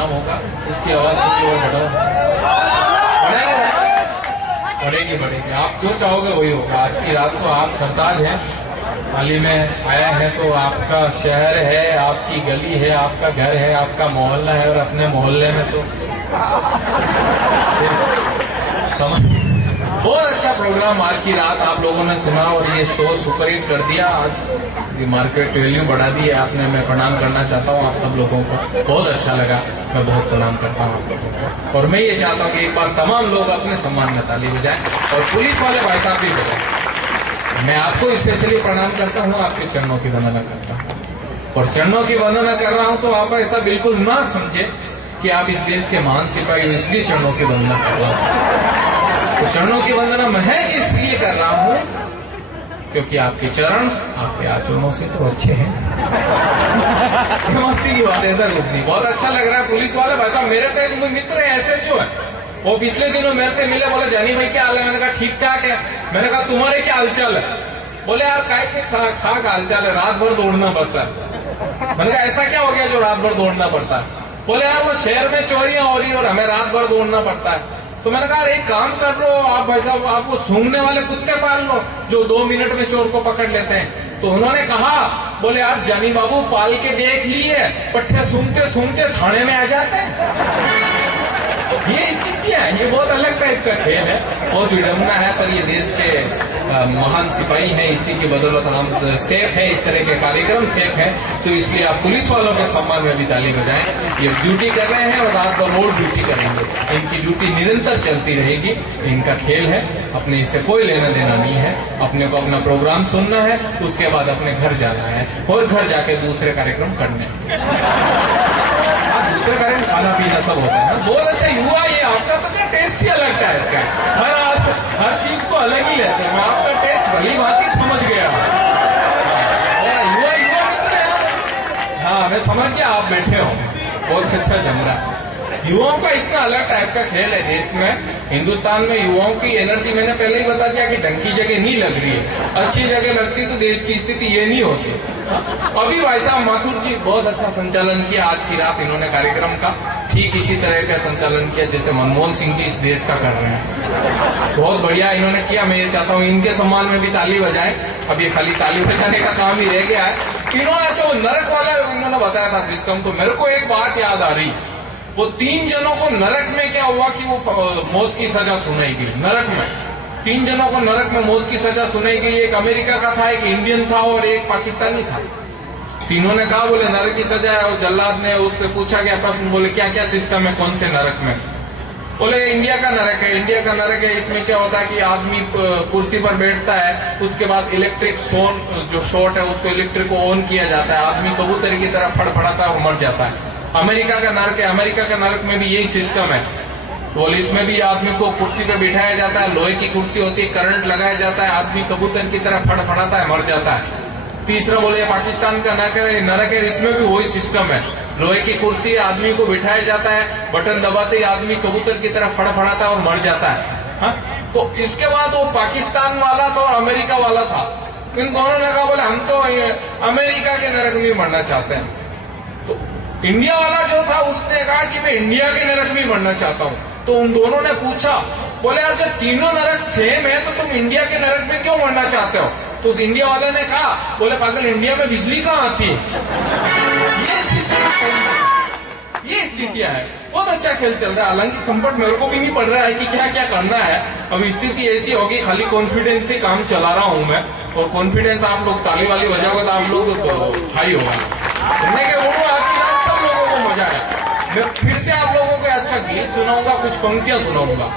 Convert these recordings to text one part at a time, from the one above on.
बदनाम होगा, उसकी आवाज की ओर बढ़ेगी बढ़ेगी। आप जो चाहोगे वही होगा। आज की रात तो आप सरताज हैं, हाल ही में आया है तो आपका शहर है, आपकी गली है, आपका घर है, आपका मोहल्ला है, और अपने मोहल्ले में तो समझ। बहुत अच्छा प्रोग्राम आज की रात आप लोगों ने सुना और ये शो सुपरहिट कर दिया। आज ये मार्केट वैल्यू बढ़ा दी है आपने। मैं प्रणाम करना चाहता हूँ आप सब लोगों को, बहुत अच्छा लगा। मैं बहुत प्रणाम करता हूँ आप लोगों को, और मैं ये चाहता हूँ कि एक बार तमाम लोग अपने सम्मान में ताली बजाएं और पुलिस वाले भाई साहब भी बजाएं। मैं आपको स्पेशली प्रणाम करता हूँ, आपके चरणों की वंदना करता हूँ, और चरणों की वंदना कर रहा हूँ तो आप ऐसा बिल्कुल ना समझे कि आप इस देश के महान सिपाही हो इसलिए चरणों की वंदना कर रहा हूँ। तो चरणों की वंदना महज इसलिए कर रहा हूं क्योंकि आपके चरण आपके आचरणों से तो अच्छे हैं। मस्ती की बात, ऐसा कुछ नहीं। बहुत अच्छा लग रहा है पुलिस वाले भाई साहब। मेरे तो एक मित्र है ऐसे जो है, वो पिछले दिनों मेरे से मिले, बोले जानी भाई क्या हाल है? मैंने कहा ठीक ठाक है। मैंने कहा तुम्हारे क्या हालचाल है? बोले यार काय के खाक हालचाल है, रात भर दौड़ना पड़ता है। मैंने कहा ऐसा क्या हो गया जो रात भर दौड़ना पड़ता है? बोले यार वो शहर में चोरियां हो रही और हमें रात भर दौड़ना पड़ता है। तो मैंने कहा एक काम कर लो आप भाई साहब, आपको सूंघने वाले कुत्ते पाल लो जो 2 मिनट में चोर को पकड़ लेते हैं। तो उन्होंने कहा, बोले यार जानी बाबू पाल के देख लिए, पट्टे सूंघते सूंघते थाने में आ जाते हैं। ये स्थिति है, ये बहुत अलग टाइप का खेल है, बहुत विडम्बना है, पर ये देश के महान सिपाही हैं, इसी की बदौलत हम सेफ है, इस तरह के कार्यक्रम सेफ है। तो इसलिए आप पुलिस वालों के सम्मान में भी ताली बजाएं। ये ड्यूटी कर रहे हैं और रात भर और ड्यूटी करेंगे, इनकी ड्यूटी निरंतर चलती रहेगी। इनका खेल है, अपने इससे कोई लेना देना नहीं है। अपने को अपना प्रोग्राम सुनना है, उसके बाद अपने घर जाना है और घर जाके दूसरे कार्यक्रम करने हैं। दूसरे कारण खाना पीना सब होता है ना। बहुत अच्छा युवा, ये आपका तो क्या टेस्ट ही अलग टाइप का, हर चीज को अलग ही लेते हैं। मैं आपका टेस्ट भली भांति समझ गया। युवा मित्र है, हाँ मैं समझ गया आप बैठे हो, बहुत अच्छा जम रहा है। युवाओं का इतना अलग टाइप का खेल है देश में। हिंदुस्तान में युवाओं की एनर्जी मैंने पहले ही बता दिया कि ढंग की जगह नहीं लग रही है। अच्छी जगह लगती तो देश की स्थिति ये नहीं होती। अभी भाई साहब माथुर जी बहुत अच्छा संचालन किया आज की रात इन्होंने कार्यक्रम का। ठीक इसी तरह का संचालन किया जैसे मनमोहन सिंह जी इस देश का कर रहे हैं। बहुत बढ़िया इन्होंने किया। मैं ये चाहता हूँ इनके सम्मान में भी ताली बजाएं। अब ये खाली ताली बजाने का काम ही रह गया है। इन्होंने अच्छा वो नरक वाला इन्होंने बताया था सिस्टम, तो मेरे को एक बात याद आ रही है। वो 3 जनों को नरक में क्या हुआ कि वो मौत की सजा सुनाई गई। नरक में 3 जनों को नरक में मौत की सजा सुनाई गई। एक अमेरिका का था, एक इंडियन था और एक पाकिस्तानी था। तीनों ने कहा बोले नरक की सजा है। और जल्लाद ने उससे पूछा गया प्रश्न, बोले क्या क्या सिस्टम है, कौन से नरक में? बोले इंडिया का नरक है। इंडिया का नरक है, इसमें क्या होता है कि आदमी कुर्सी पर बैठता है, उसके बाद इलेक्ट्रिक जो शॉट है उसको इलेक्ट्रिक को ऑन किया जाता है, आदमी कबूतर की तरह फड़फड़ाता है और मर जाता है। अमेरिका का नरक है, अमेरिका का नरक में भी यही सिस्टम है। तो इसमें भी आदमी को कुर्सी पे बिठाया जाता है, लोहे की कुर्सी होती है, करंट लगाया जाता है, आदमी कबूतर की तरह फड़फड़ाता है, मर जाता है। तीसरा बोले पाकिस्तान का नरक है, इसमें भी वही सिस्टम है। लोहे की कुर्सी, आदमी को बिठाया जाता है, बटन दबाते ही आदमी कबूतर की तरह फड़फड़ाता है और मर जाता है। हाँ? तो इसके बाद वो पाकिस्तान वाला था और अमेरिका वाला था। इन दोनों ने कहा बोले हम तो अमेरिका के नरक में मरना चाहते हैं। तो इंडिया वाला जो था उसने कहा कि मैं इंडिया के नरक में मरना चाहता हूँ। तो उन दोनों ने पूछा, बोले यार जब तीनों नरक सेम है तो तुम इंडिया के नरक में क्यों मरना चाहते हो? तो उस इंडिया वाले ने कहा, बोले पागल इंडिया में बिजली कहाँ आती है? ये स्थितियां है। बहुत अच्छा खेल चल रहा है। हालांकि संकट मेरे को भी नहीं पड़ रहा है कि क्या क्या करना है। अब स्थिति ऐसी होगी, खाली कॉन्फिडेंस से काम चला रहा हूं मैं, और कॉन्फिडेंस आप लोग ताली वाली बजाओगे तो आप लोग हाई होगा। सुनने के बोलो आज की रात सब लोगों को मजा आया। मैं फिर से आप लोगों को अच्छा गीत सुनाऊंगा, कुछ पंक्तियां सुनाऊंगा।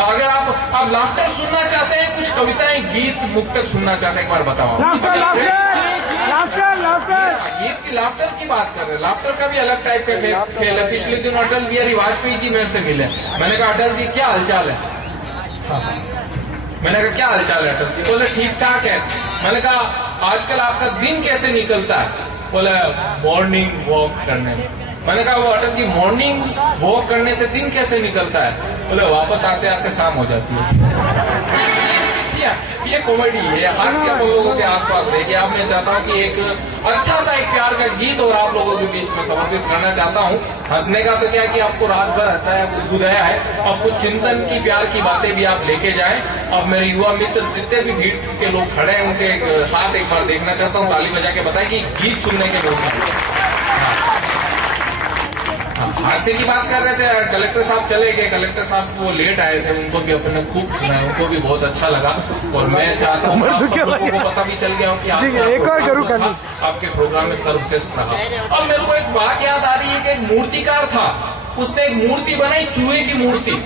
अगर आप लाफ्टर सुनना चाहते हैं, कुछ कविताएं गीत मुक्तक सुनना चाहते हैं, एक बार बताओ। गीत की लाफ्टर की बात कर रहे हैं। लाफ्टर का भी अलग टाइप का खेल है। पिछले दिन अटल बिहारी वाजपेयी जी मेरे से मिले। मैंने कहा अटल जी क्या हालचाल है? मैंने कहा क्या हालचाल है अटल जी? बोले ठीक ठाक है। मैंने कहा आजकल आपका दिन कैसे निकलता है? बोले मॉर्निंग वॉक करने में। मैंने कहा वो अटल जी मॉर्निंग वॉक करने से दिन कैसे निकलता है? बोले वापस आते आते शाम हो जाती है। क्या, ये कॉमेडी है, हास्य हम लोगों के आसपास रहेगी। अब मैं चाहता हूँ कि एक अच्छा सा एक प्यार का गीत और आप लोगों के बीच में समर्पित करना चाहता हूँ। हंसने का तो क्या कि आपको रात भर हंसाया, बुदबुदाया है, अब कुछ चिंतन की, प्यार की बातें भी आप लेके जाएं। अब मेरे युवा मित्र जितने भी भीड़ के लोग खड़े हैं उनके हाथ एक बार देखना चाहता हूँ, ताली बजा के बताएं कि गीत सुनने के लोग हैं। हादसे की बात कर रहे थे, कलेक्टर साहब चले गए, कलेक्टर साहब वो लेट आए थे, उनको भी अपने खूब सुना, उनको भी बहुत अच्छा लगा। और मैं चाहता हूँ आप सब लोगों को पता भी चल गया हो कि आपके प्रोग्राम में सर्वश्रेष्ठ रहा। अब मेरे को एक बात याद आ रही है कि एक मूर्तिकार था, उसने एक मूर्ति बनाई, चूहे की मूर्ति।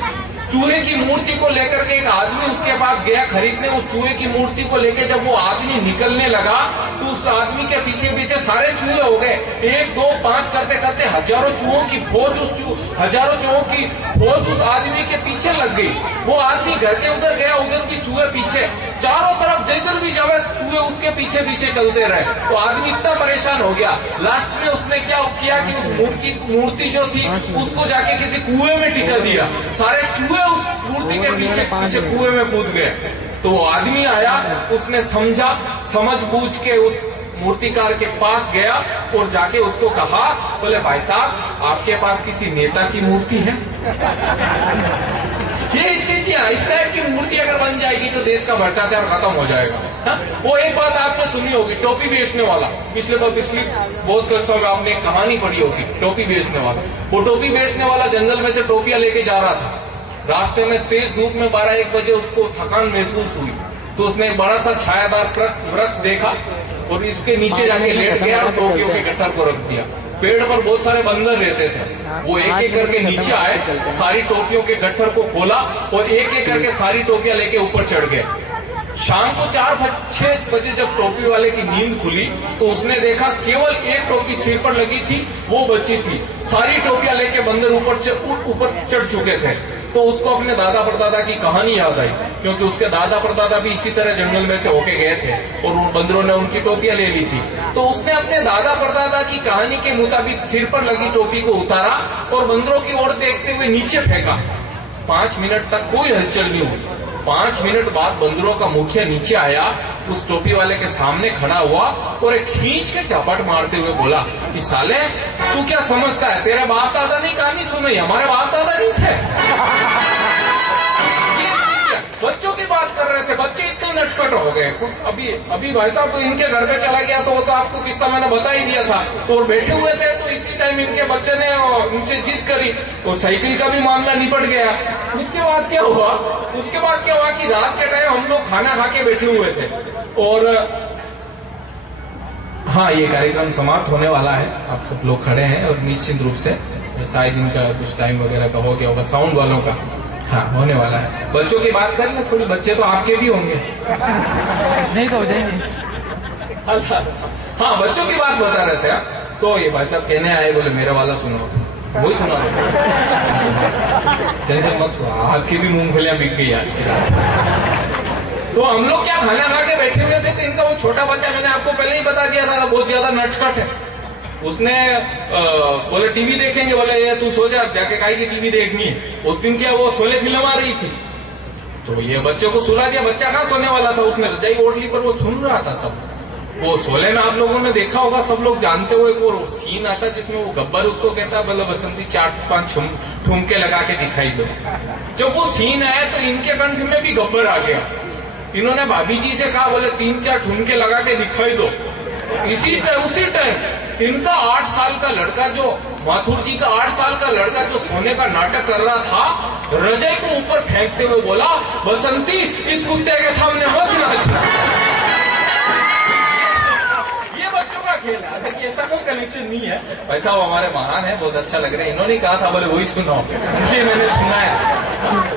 चूहे की मूर्ति को लेकर के एक आदमी उसके पास गया खरीदने। उस चूहे की मूर्ति को लेकर जब वो आदमी निकलने लगा तो उस आदमी के पीछे पीछे सारे चूहे हो गए, 1 2 5 करते करते हजारों चूहों की फौज हजारों चूहों की फौज उस आदमी के पीछे लग गई। वो आदमी घर के उधर गया, उधर भी चूहे पीछे, चारों तरफ जिधर भी जावे चूहे उसके पीछे पीछे चलते रहे। तो आदमी इतना परेशान हो गया, लास्ट में उसने क्या किया कि उस मूर्ति जो थी उसको जाके किसी कुएं में टिका दिया। सारे चूहे उस मूर्ति के पीछे पीछे कुएं में कूद गए। तो वो आदमी आया, उसने समझा, समझ बूझ के उस मूर्तिकार के पास गया और जाके उसको कहा, बोले भाई साहब आपके पास किसी नेता की मूर्ति है? ये स्थितियां, इस टाइप की मूर्ति अगर बन जाएगी तो देश का भ्रष्टाचार खत्म हो जाएगा। हा? वो एक बात आपने सुनी होगी, टोपी बेचने वाला, पिछली बहुत कल में आपने एक कहानी पढ़ी होगी, टोपी बेचने वाला। वो टोपी बेचने वाला जंगल में से टोपियां लेके जा रहा था, रास्ते में तेज धूप में 12-1 बजे उसको थकान महसूस हुई, तो उसने एक बड़ा सा छायादार वृक्ष देखा और इसके नीचे जाके लेट गया और टोपियों के गट्ठर को रख दिया। पेड़ पर बहुत सारे बंदर रहते थे, वो एक एक करके नीचे आए, सारी टोपियों के गट्ठर को खोला और एक एक करके सारी टोपियां लेके ऊपर चढ़ गए। शाम को 4-6 बजे जब टोपी वाले की नींद खुली तो उसने देखा केवल एक टोपी सिर पर लगी थी, वो बची थी। सारी टोपियां लेके बंदर ऊपर चढ़ चुके थे। तो उसको अपने दादा परदादा की कहानी याद आई, क्योंकि उसके दादा परदादा भी इसी तरह जंगल में से होके गए थे और उन बंदरों ने उनकी टोपियां ले ली थी। तो उसने अपने दादा परदादा की कहानी के मुताबिक सिर पर लगी टोपी को उतारा और बंदरों की ओर देखते हुए नीचे फेंका। 5 मिनट तक कोई हलचल नहीं हुई। 5 मिनट बाद बंदरों का मुखिया नीचे आया, उस टोपी वाले के सामने खड़ा हुआ और एक खींच के चपट मारते हुए बोला कि साले तू क्या समझता है, तेरे बाप दादा ने कहानी सुनी, हमारे बाप दादा नहीं थे। बच्चों की बात कर रहे थे, बच्चे इतने नटखट हो गए। अभी भाई साहब तो इनके घर पे चला गया, तो वो तो आपको किस्सा मैंने बता ही दिया था। तो बैठे हुए थे तो इसी टाइम इनके बच्चे ने उनसे जिद करी, तो साइकिल का भी मामला निपट गया। उसके बाद क्या हुआ कि रात के टाइम हम लोग खाना खा के बैठे हुए थे और हाँ, ये कार्यक्रम समाप्त होने वाला है, आप सब लोग खड़े हैं और निश्चित रूप से शायद इनका कुछ टाइम वगैरह का हो गया होगा, साउंड वालों का हाँ होने वाला है। बच्चों की बात करें ना थोड़ी, बच्चे तो आपके भी होंगे नहीं तो हो जाएंगे। हाँ, बच्चों की बात बता रहे थे। तो ये भाई साहब कहने आए, बोले मेरा वाला सुनो, वही सुना टेंशन मत, आपकी भी मूंगफलियां बिक गई आज की रात। तो हम लोग क्या खाना खा के बैठे हुए थे, तो इनका वो छोटा बच्चा, मैंने आपको पहले ही बता दिया था, बहुत ज्यादा नटखट है। उसने बोले टीवी देखेंगे, बोले ये तू सो जा, जाके काहे की टीवी देखनी है। उस दिन क्या वो शोले फिल्म आ रही थी, तो ये बच्चे को सुला दिया। बच्चा कहाँ सोने वाला था, उसने रजाई ओढ़ ली, पर वो सुन रहा था सब। वो शोले में आप लोगों ने देखा होगा, सब लोग जानते हुए वो सीन आता जिसमें वो गब्बर उसको कहता है, बोले बसंती 4-5 ठुमके लगा के दिखाई दो। जब वो सीन आया तो इनके कंठ में भी गब्बर आ गया। इन्होंने भाभी जी से कहा, बोले 3-4 ठुमके लगा के दिखाई दो। उसी टाइम इनका 8 साल का लड़का, जो माथुर जी का 8 साल का लड़का जो सोने का नाटक कर रहा था, रजाई को ऊपर फेंकते हुए बोला, बसंती इस कुत्ते के सामने मत नाचना। ये बच्चों का खेल है, देखिए ऐसा कोई कनेक्शन नहीं है। भाई साहब हमारे महान है, बहुत अच्छा लग रहा है। इन्होंने कहा था, बोले वही सुनाओ, इसलिए मैंने सुना है।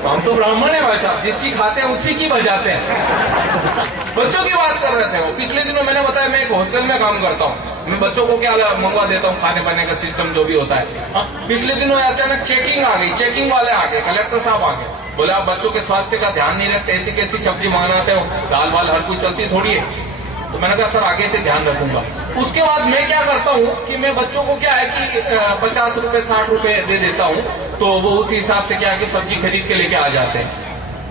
हम तो ब्राह्मण है भाई साहब, जिसकी खाते हैं उसी की बजाते हैं। बच्चों की बात कर रहे थे वो। पिछले दिनों मैंने बताया, मैं एक हॉस्टल में काम करता हूँ, मैं बच्चों को क्या मंगवा देता हूँ, खाने पाने का सिस्टम जो भी होता है। पिछले दिनों अचानक चेकिंग आ गई, चेकिंग वाले आ गए, कलेक्टर साहब आ गए, बोले आप बच्चों के स्वास्थ्य का ध्यान नहीं रखते, ऐसी कैसी सब्जी मंगाते हो, दाल वाल हर कोई चलती थोड़ी है। तो मैंने कहा सर आगे से ध्यान रखूंगा। उसके बाद मैं क्या करता हूँ कि मैं बच्चों को क्या है कि 50 रुपए 60 रुपए दे देता हूँ, तो वो उसी हिसाब से क्या है कि सब्जी खरीद के लेके आ जाते हैं।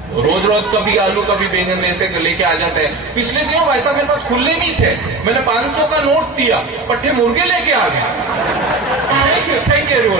रोज रोज कभी आलू कभी बैंगन ऐसे लेके आ जाते हैं। पिछले दिनों भाई साहब मेरे पास खुले नहीं थे, मैंने 500 का नोट दिया, पट्टे मुर्गे लेके आ गया। Thank you